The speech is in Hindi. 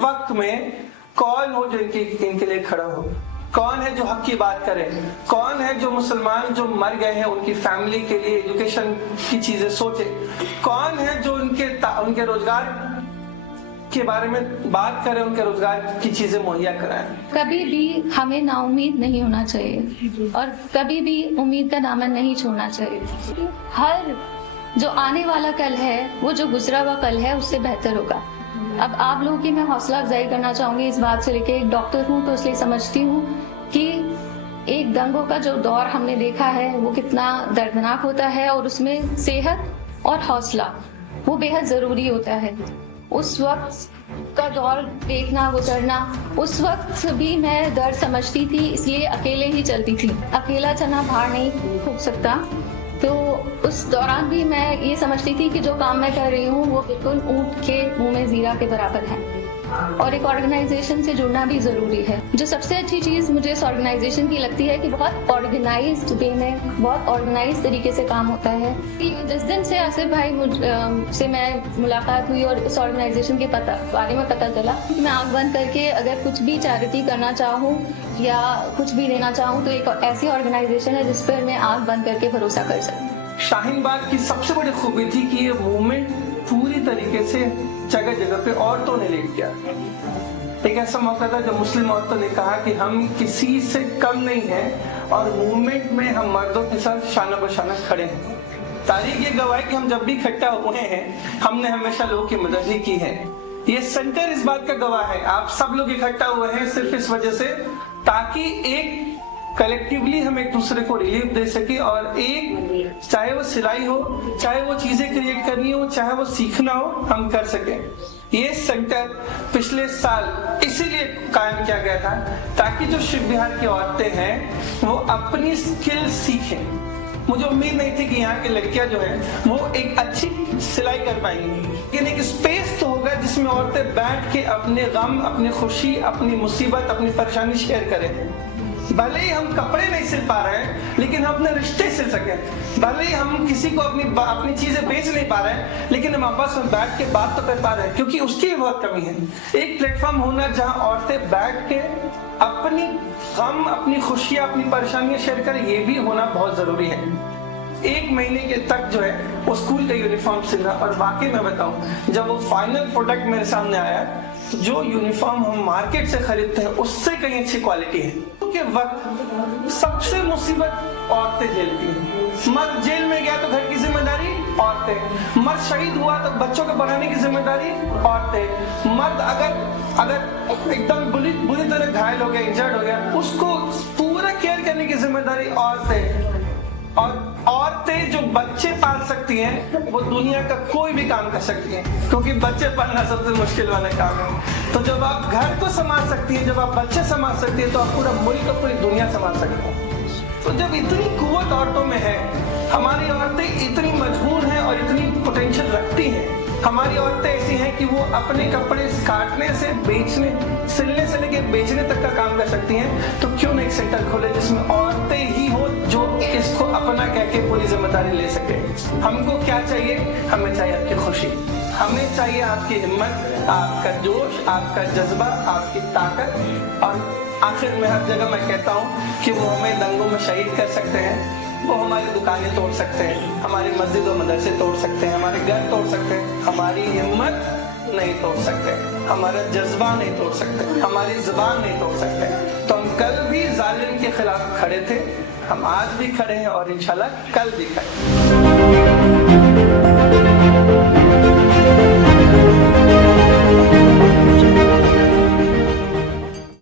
वक्त में कौन हो जो इनके लिए खड़ा हो, कौन है जो हक की बात करे, कौन है जो मुसलमान जो मर गए हैं उनकी फैमिली के लिए एजुकेशन की चीजें सोचे, कौन है जो उनके रोजगार के बारे में बात करें, उनके रोजगार की चीजें मुहैया कराएं। कभी भी हमें नाउम्मीद नहीं होना चाहिए और कभी भी उम्मीद का दामन नहीं छोड़ना चाहिए। हर जो आने वाला कल है वो जो गुजरा हुआ कल है उससे बेहतर होगा। अब आप लोगों की मैं हौसला अफजाई करना चाहूंगी इस बात से लेके, एक डॉक्टर हूँ तो इसलिए समझती हूँ कि एक दंगों का जो दौर हमने देखा है वो कितना दर्दनाक होता है और उसमें सेहत और हौसला वो बेहद जरूरी होता है। उस वक्त का दौर देखना गुजरना, उस वक्त भी मैं दर्द समझती थी, इसलिए अकेले ही चलती थी। अकेला चना भार नहीं फूंक सकता, तो उस दौरान भी मैं ये समझती थी कि जो काम मैं कर रही हूँ वो बिल्कुल ऊंट के मुंह में जीरा के बराबर है और एक ऑर्गेनाइजेशन से जुड़ना भी जरूरी है। जो सबसे अच्छी चीज मुझे इस ऑर्गेनाइजेशन की लगती है कि बहुत ऑर्गेनाइज्ड वे में, बहुत ऑर्गेनाइज्ड तरीके से काम होता है। जिस दिन से आसिफ भाई से मैं मुलाकात हुई और इस ऑर्गेनाइजेशन के बारे में पता चला कि मैं आंख बंद करके अगर कुछ भी चैरिटी करना चाहूँ या कुछ भी देना चाहूँ तो एक ऐसी ऑर्गेनाइजेशन है जिस पर मैं आंख बंद करके भरोसा कर सकूँ। शाहीन बाग की सबसे बड़ी खूबी थी कि ये मूवमेंट पूरी तरीके से जगह जगह पे औरतों ने लीड किया। एक ऐसा मौका था जब मुस्लिम औरतों ने कहा कि हम किसी से कम नहीं हैं और मूवमेंट में हम मर्दों के साथ शाना बशाना खड़े हैं। तारीख ये गवाह है कि हम जब भी इकट्ठा हुए हैं हमने हमेशा लोगों की मदद ही की है। ये सेंटर इस बात का गवाह है। आप सब लोग इकट्ठा हुए हैं सिर्फ इस वजह से ताकि एक कलेक्टिवली हम एक दूसरे को रिलीफ दे सके और एक, चाहे वो सिलाई हो, चाहे वो चीजें क्रिएट करनी हो, चाहे वो सीखना हो, हम कर सके। ये सेंटर पिछले साल इसीलिए कायम किया गया था ताकि जो शिव विहार की औरतें हैं वो अपनी स्किल सीखें। मुझे उम्मीद नहीं थी कि यहाँ की लड़कियां जो हैं वो एक अच्छी सिलाई कर पाएंगी, लेकिन एक स्पेस तो होगा जिसमें औरतें बैठ के अपने गम, अपनी खुशी, अपनी मुसीबत, अपनी परेशानी शेयर करें। भले ही हम कपड़े नहीं सिल पा रहे हैं लेकिन हम अपने रिश्ते सिल सके। भले ही हम किसी को अपनी चीजें बेच नहीं पा रहे हैं लेकिन हम आपस में बैठ के बात तो कर पा रहे हैं, क्योंकि उसकी भी बहुत कमी है। एक प्लेटफॉर्म होना जहां औरतें बैठ के अपनी गम, अपनी खुशियां, अपनी परेशानियां शेयर करें, ये भी होना बहुत जरूरी है। एक महीने के तक जो है वो स्कूल का यूनिफॉर्म सिल रहा और वाकई में बताऊं जब वो फाइनल प्रोडक्ट मेरे सामने आया तो जो यूनिफॉर्म हम मार्केट से खरीदते हैं उससे कहीं अच्छी क्वालिटी है। के वक्त सबसे मुसीबत औरतें झेलती हैं। मर्द जेल में गया तो घर की जिम्मेदारी औरतें, मर्द शहीद हुआ तो बच्चों को पढ़ाने की जिम्मेदारी औरतें, मर्द अगर एकदम बुरी तरह घायल हो गया, इंजर्ड हो गया, उसको पूरा केयर करने की जिम्मेदारी औरतें। और औरतें जो बच्चे पाल सकती हैं वो दुनिया का कोई भी काम कर सकती हैं, क्योंकि बच्चे पालना सबसे मुश्किल वाला काम है। तो जब आप घर को संभाल सकती हैं, जब आप बच्चे संभाल सकती हैं, तो आप पूरा मुल्क और पूरी दुनिया संभाल सकते हैं। तो जब इतनी कुव्वत औरतों में है, हमारी औरतें इतनी मजबूर हैं और इतनी पोटेंशियल रखती हैं, हमारी औरतें ऐसी हैं कि वो अपने कपड़े काटने से बेचने, सिलने से लेके बेचने तक का काम कर सकती हैं, तो क्यों नहीं एक सेंटर खोले जिसमें औरतें ही हो जो इसको अपना कह के पूरी जिम्मेदारी ले सके। हमको क्या चाहिए? हमें चाहिए आपकी खुशी, हमें चाहिए आपकी हिम्मत, आपका जोश, आपका जज्बा, आपकी ताकत। और आखिर में हर जगह मैं कहता हूँ कि वो हमें दंगों में शहीद कर सकते हैं, वो हमारी दुकानें तोड़ सकते हैं, हमारी मस्जिद और मदरसे तोड़ सकते हैं, हमारे घर तोड़ सकते हैं, हमारी हिम्मत नहीं तोड़ सकते, हमारा जज्बा नहीं तोड़ सकते, हमारी जुबान नहीं तोड़ सकते। तो हम कल भी जालिम के खिलाफ खड़े थे, हम आज भी खड़े हैं और इंशाल्लाह कल भी खड़े।